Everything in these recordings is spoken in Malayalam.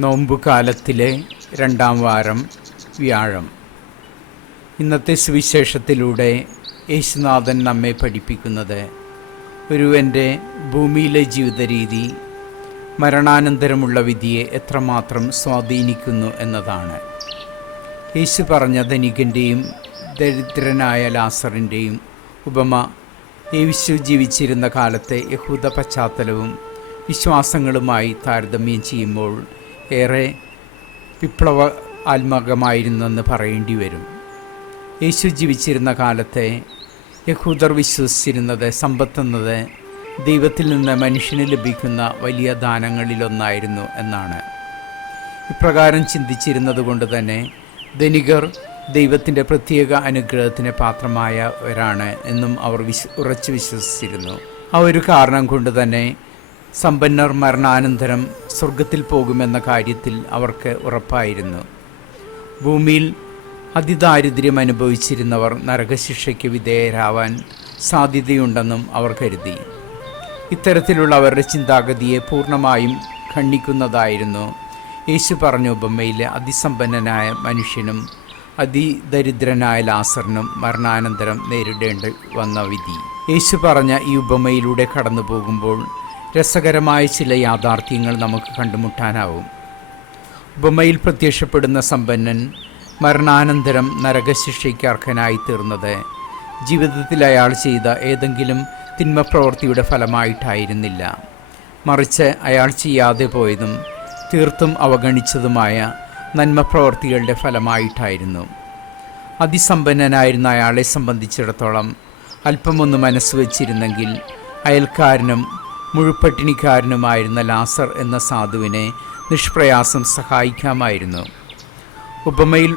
നോമ്പുകാലത്തിലെ രണ്ടാം വാരം വ്യാഴം. ഇന്നത്തെ സുവിശേഷത്തിലൂടെ യേശുനാഥൻ നമ്മെ പഠിപ്പിക്കുന്നത് ഒരുവന്റെ ഭൂമിയിലെ ജീവിത രീതി മരണാനന്തരമുള്ള വിധിയെ എത്രമാത്രം സ്വാധീനിക്കുന്നു എന്നതാണ്. യേശു പറഞ്ഞ ധനികന്റെയും ദരിദ്രനായ ലാസറിന്റെയും ഉപമ യേശു ജീവിച്ചിരുന്ന കാലത്തെ യഹൂദ പശ്ചാത്തലവും വിശ്വാസങ്ങളുമായി താരതമ്യം ചെയ്യുമ്പോൾ ഏറെ വിപ്ലവ ആത്മകമായിരുന്നെന്ന് പറയേണ്ടി വരും. യേശു ജീവിച്ചിരുന്ന കാലത്തെ യഹൂദർ വിശ്വസിച്ചിരുന്നത് സമ്പത്തെന്നത് ദൈവത്തിൽ നിന്ന് മനുഷ്യന് ലഭിക്കുന്ന വലിയ ദാനങ്ങളിലൊന്നായിരുന്നു എന്നാണ്. ഇപ്രകാരം ചിന്തിച്ചിരുന്നത് കൊണ്ട് തന്നെ ധനികർ ദൈവത്തിന്റെ പ്രത്യേക അനുഗ്രഹത്തിന് പാത്രമായവരാണ് എന്നും അവർ വിശ്വ ഉറച്ചു വിശ്വസിച്ചിരുന്നു. ആ ഒരു കാരണം കൊണ്ട് തന്നെ സമ്പന്നർ മരണാനന്തരം സ്വർഗത്തിൽ പോകുമെന്ന കാര്യത്തിൽ അവർക്ക് ഉറപ്പായിരുന്നു. ഭൂമിയിൽ അതിദാരിദ്ര്യം അനുഭവിച്ചിരുന്നവർ നരകശിക്ഷയ്ക്ക് വിധേയരാവാൻ സാധ്യതയുണ്ടെന്നും അവർ കരുതി. ഇത്തരത്തിലുള്ള അവരുടെ ചിന്താഗതിയെ പൂർണമായും ഖണ്ഡിക്കുന്നതായിരുന്നു. യേശു പറഞ്ഞ ഉപമയിലെ അതിസമ്പന്നനായ മനുഷ്യനും അതിദരിദ്രനായ ലാസറിനും മരണാനന്തരം നേരിടേണ്ടി വന്ന വിധി. യേശു പറഞ്ഞ ഈ ഉപമയിലൂടെ കടന്നു പോകുമ്പോൾ രസകരമായ ചില യാഥാർത്ഥ്യങ്ങൾ നമുക്ക് കണ്ടുമുട്ടാനാവും. ഉപമയിൽ പ്രത്യക്ഷപ്പെടുന്ന സമ്പന്നൻ മരണാനന്തരം നരകശിക്ഷയ്ക്ക് അർഹനായി തീർന്നത് ജീവിതത്തിൽ അയാൾ ചെയ്ത ഏതെങ്കിലും തിന്മപ്രവൃത്തിയുടെ ഫലമായിട്ടായിരുന്നില്ല. മറിച്ച് അയാൾ ചെയ്യാതെ പോയതും തീർത്തും അവഗണിച്ചതുമായ നന്മപ്രവൃത്തികളുടെ ഫലമായിട്ടായിരുന്നു. അതിസമ്പന്നനായിരുന്ന അയാളെ സംബന്ധിച്ചിടത്തോളം അല്പമൊന്ന് മനസ്സ് വച്ചിരുന്നെങ്കിൽ അയൽക്കാരനും മുഴുപ്പട്ടിണിക്കാരനുമായിരുന്ന ലാസർ എന്ന സാധുവിനെ നിഷ്പ്രയാസം സഹായിക്കാമായിരുന്നു. ഉപമയിൽ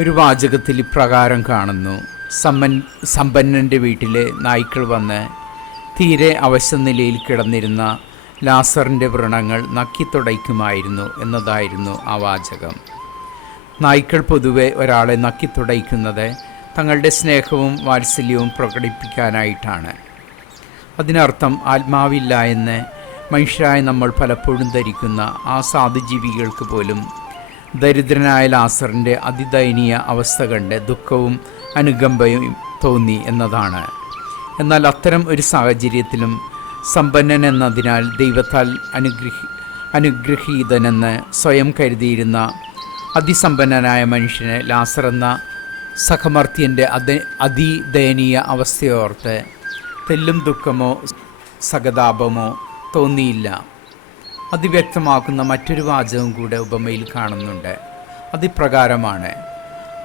ഒരു വാചകത്തിൽ ഇപ്രകാരം കാണുന്നു. സമ്മൻ സമ്പന്നന്റെ വീട്ടിലെ നായ്ക്കൾ വന്ന് തീരെ അവശ നിലയിൽ കിടന്നിരുന്ന ലാസറിന്റെ വ്രണങ്ങൾ നക്കിത്തുടയ്ക്കുമായിരുന്നു എന്നതായിരുന്നു ആ വാചകം. നായ്ക്കൾ പൊതുവെ ഒരാളെ നക്കിത്തുടയ്ക്കുന്നത് തങ്ങളുടെ സ്നേഹവും വാത്സല്യവും പ്രകടിപ്പിക്കാനായിട്ടാണ്. അതിനർത്ഥം ആത്മാവില്ല എന്ന് മനുഷ്യരായ നമ്മൾ പലപ്പോഴും ധരിക്കുന്ന ആ സാധുജീവികൾക്ക് പോലും ദരിദ്രനായ ലാസറിന്റെ അതിദയനീയ അവസ്ഥ കണ്ട് ദുഃഖവും അനുകമ്പയും തോന്നി എന്നതാണ്. എന്നാൽ അത്തരം ഒരു സാഹചര്യത്തിലും സമ്പന്നൻ എന്നതിനാൽ ദൈവത്താൽ അനുഗ്രഹി അനുഗ്രഹീതനെന്ന് സ്വയം കരുതിയിരുന്ന അതിസമ്പന്നനായ മനുഷ്യന് ലാസർ എന്ന സഹമർത്യന്റെ അതി അതിദയനീയ അവസ്ഥയോർത്ത് തെല്ലും ദുഃഖമോ സഹതാപമോ തോന്നിയില്ല. അതിവ്യക്തമാക്കുന്ന മറ്റൊരു വാചകം കൂടെ ഉപമയിൽ കാണുന്നുണ്ട്. അതിപ്രകാരമാണ്.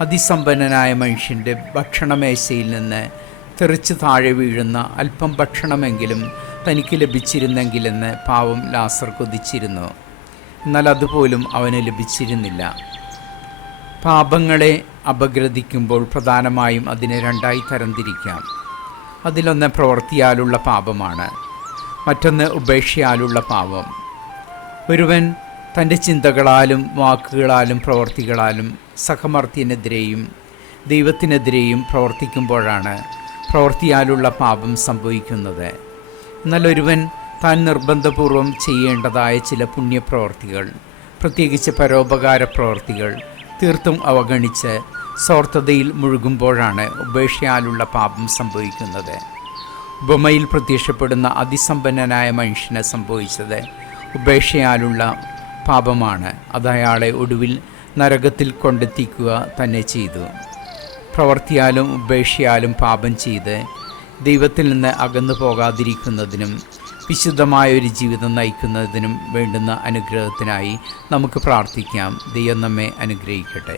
അതിസമ്പന്നനായ മനുഷ്യന്റെ ഭക്ഷണമേശയിൽ നിന്ന് തെറിച്ച് താഴെ വീഴുന്ന അല്പം ഭക്ഷണമെങ്കിലും തനിക്ക് ലഭിച്ചിരുന്നെങ്കിലെന്ന് പാവം ലാസർ കൊതിച്ചിരുന്നു. എന്നാൽ അതുപോലും അവന് ലഭിച്ചിരുന്നില്ല. പാപങ്ങളെ അപഗ്രഥിക്കുമ്പോൾ പ്രധാനമായും അതിനെ രണ്ടായി തരംതിരിക്കാം. അതിലൊന്ന് പ്രവർത്തിയാലുള്ള പാപമാണ്. മറ്റൊന്ന് ഉപേക്ഷയാലുള്ള പാപം. ഒരുവൻ തന്റെ ചിന്തകളാലും വാക്കുകളാലും പ്രവർത്തികളാലും സഹമർത്തിനെതിരെയും ദൈവത്തിനെതിരെയും പ്രവർത്തിക്കുമ്പോഴാണ് പ്രവർത്തിയാലുള്ള പാപം സംഭവിക്കുന്നത്. എന്നാൽ ഒരുവൻ താൻ നിർബന്ധപൂർവം ചെയ്യേണ്ടതായ ചില പുണ്യപ്രവർത്തികൾ പ്രത്യേകിച്ച് പരോപകാര പ്രവർത്തികൾ തീർത്തും അവഗണിച്ച് സ്വാർത്ഥതയിൽ മുഴുകുമ്പോഴാണ് ഉപേക്ഷയാലുള്ള പാപം സംഭവിക്കുന്നത്. ഉപമയിൽ പ്രത്യക്ഷപ്പെടുന്ന അതിസമ്പന്നനായ മനുഷ്യന് സംഭവിച്ചത് ഉപേക്ഷയാലുള്ള പാപമാണ്. അത് അയാളെ ഒടുവിൽ നരകത്തിൽ കൊണ്ടെത്തിക്കുക തന്നെ ചെയ്തു. പ്രവർത്തിയാലും ഉപേക്ഷയാലും പാപം ചെയ്ത് ദൈവത്തിൽ നിന്ന് അകന്നു പോകാതിരിക്കുന്നതിനും വിശുദ്ധമായ ഒരു ജീവിതം നയിക്കുന്നതിനും വേണ്ടുന്ന അനുഗ്രഹത്തിനായി നമുക്ക് പ്രാർത്ഥിക്കാം. ദൈവം നമ്മെ അനുഗ്രഹിക്കട്ടെ.